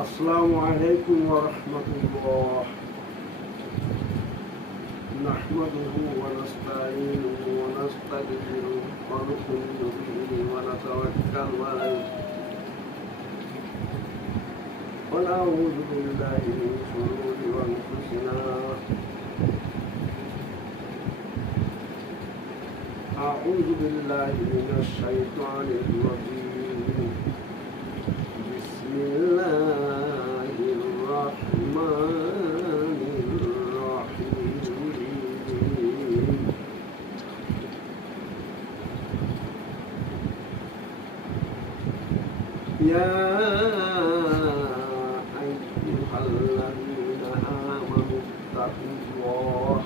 আসসালামু আলাইকুম ওয়া রাহমাতুল্লাহ। নাহমাদুহু ওয়া নাস্তাঈনুহু ওয়া নাস্তাগফিরুহু ওয়া নু'মিনু বিহি ওয়া নাতাওয়াক্কালু আলাইহি ওয়া না'উযু বিল্লাহি মিন শুরুরি আনফুসিনা আ'উযু বিল্লাহি মিনাশ শাইতানির রাজীম। বিসমিল্লাহির রাহমানির রাহিম। ইয়া আইয়ুহাল্লাযীনা আমানু তাকুল্লাহ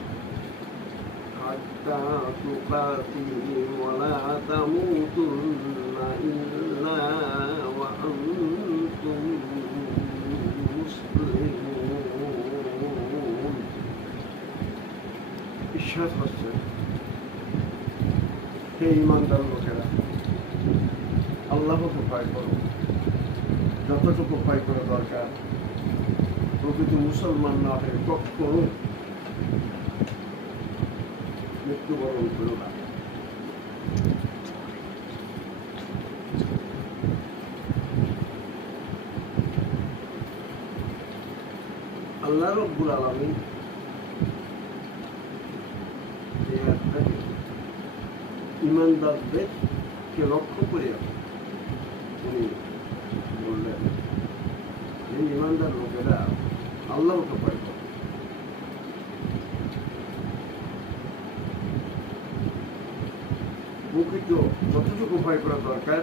হাত্তা তুকাতিহি ওয়া লা তামুতুন্না ইল্লা ওয়া আনতুম মুসলিমুন। বিশ্বাস হচ্ছে হে ঈমানদার লোকেরা, আল্লাহকে ভয় করো, যতটুকু ভয় করা দরকার। প্রকৃত মুসলমান না হয়ে কখনো মৃত্যুবরণ করো না। আল্লাহ রাব্বুল আলামিন ঈমানদারদেরকে লক্ষ্য করে উনি বললেন, এই ঈমানদার লোকেরা আল্লাহকে ভয় করে। প্রকৃত যতটুকু ভয় করা দরকার,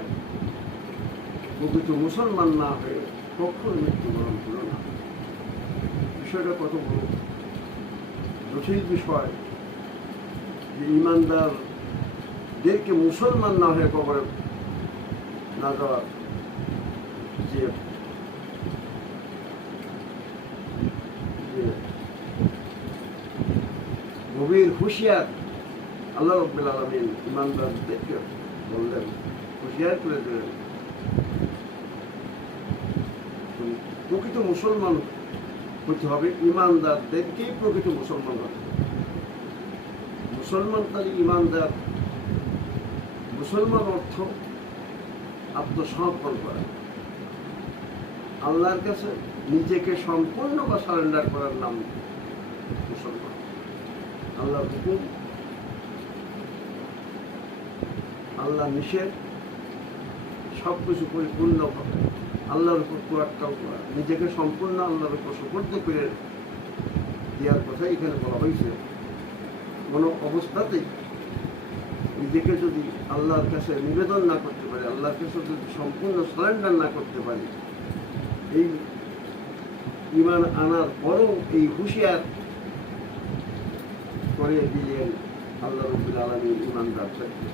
প্রকৃত মুসলমান না হয়ে কখনো মৃত্যুবরণ করো না। বিষয়টা কত বড় জটিল বিষয় যে ঈমানদারদেরকে মুসলমান না হয়ে কবরে না যাওয়ার যে গভীর হুঁশিয়ার আল্লাহ রাব্বুল আলামিন ঈমানদারদেরকে বললেন, হুঁশিয়ার করে দিলেন। প্রকৃত মুসলমান হতে হবে, ঈমানদারদেরকেই প্রকৃত মুসলমান হতে হবে। মুসলমান তাহলে ঈমানদার। মুসলমান অর্থ আত্মসমর্পণ করা, আল্লাহর কাছে নিজেকে সম্পূর্ণ বা সারেন্ডার করার নাম মুসলমান। আল্লাহর হুকুম, আল্লাহ নিষেধ সবকিছু পরিপূর্ণভাবে আল্লাহর উপর তোয়াক্কাল করা, নিজেকে সম্পূর্ণ আল্লাহর উপর সুপর্দ করে দেওয়ার কথা এখানে বলা হয়েছে। কোনো অবস্থাতেই নিজেকে যদি আল্লাহর কাছে নিবেদন না করতে পারি, আল্লাহর কাছে যদি সম্পূর্ণ সারেন্ডার না করতে পারি, এই ঈমান আনার পরও এই হুঁশিয়ার করে দিলেন আল্লাহ রাব্বুল আলামিন ঈমানদারদেরকে।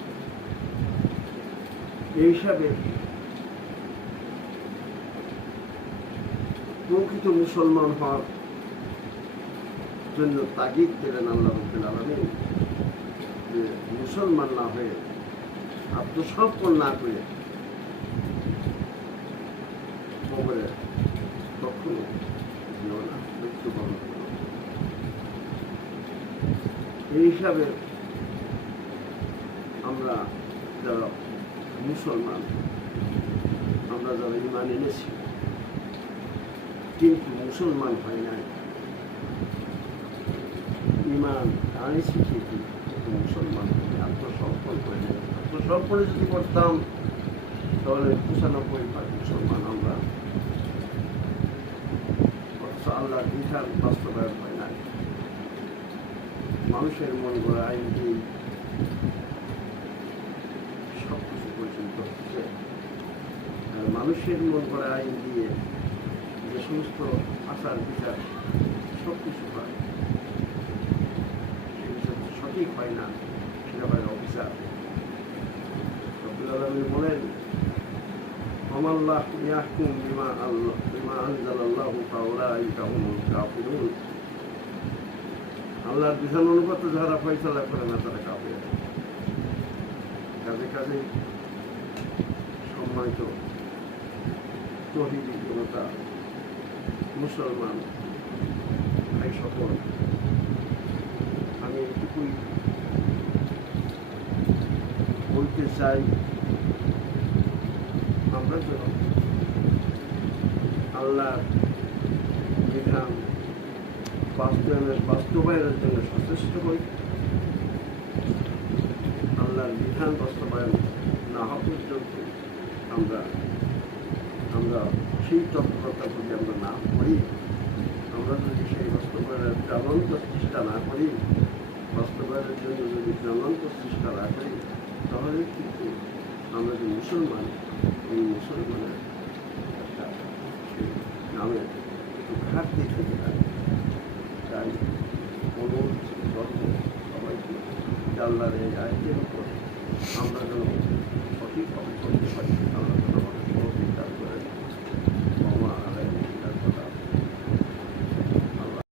এই হিসাবে প্রকৃত মুসলমান হওয়ার জন্য তাগিদ দিলেন আল্লাহ রাব্বুল আলামিন, যে মুসলমান না হয়ে আত্মসমর্পণ না করে কবরে কখনো যেও না, মৃত্যুবরণ করো। এই হিসাবে আমরা যারা মুসলমান, আমরা যারা ঈমান এনেছি কিন্তু মুসলমান হয় নাই, ঈমান আনেছি ঠিকই কিন্তু মুসলমান আত্মসমর্পণ করে নাই। আত্মসমর্পণে যদি করতাম তাহলে ৯৫% মুসলমান আমরা, অথচ আল্লাহর বিধান বাস্তবায়ন হয় নাই। মানুষের মন গড়া আইন দিয়ে সবকিছু পর্যন্ত হচ্ছে। আর মানুষের মন গড়া আইন দিয়ে যে সমস্ত আচার বিচার সবকিছু হয়, সেগুলো সঠিক হয় না, সেটা হয় অবিচার। রাব্বুল আলামিন বলেন, ওয়ামাল্লাহু ইয়াহকুম বিমা আনজালাল্লাহু ফাউলাইকা হুমুল কাফিরুন। আল্লাহর বিধান অনুগত যারা ফয়সালা করে না তারা কাফের। কাজে কাজে সম্মানিত তৌহিদি জনতা, মুসলমান ভাই সকল, আমি এটুকুই বলতে চাই, আমরা যেন আল্লাহর বিধান বাস্তবায়নের জন্য সচেষ্ট হই। আল্লাহর বিধান বাস্তবায়ন না হওয়া পর্যন্ত আমরা সেই তৎপরতা যদি আমরা না করি, আমরা যদি সেই বাস্তবায়নের জ্বলন্ত চেষ্টা না করি, বাস্তবায়নের জন্য যদি জ্বলন্ত চেষ্টা না করি, তাহলে কিন্তু আমরা যে মুসলমান, এই মুসলমানের একটা নামে একটু ঘাটতি থেকে থাকে। তাই অনুরোধ করবো সবাইকে, আল্লাহর এই আয়াতের উপর আমরা যেন সঠিক অবস্থা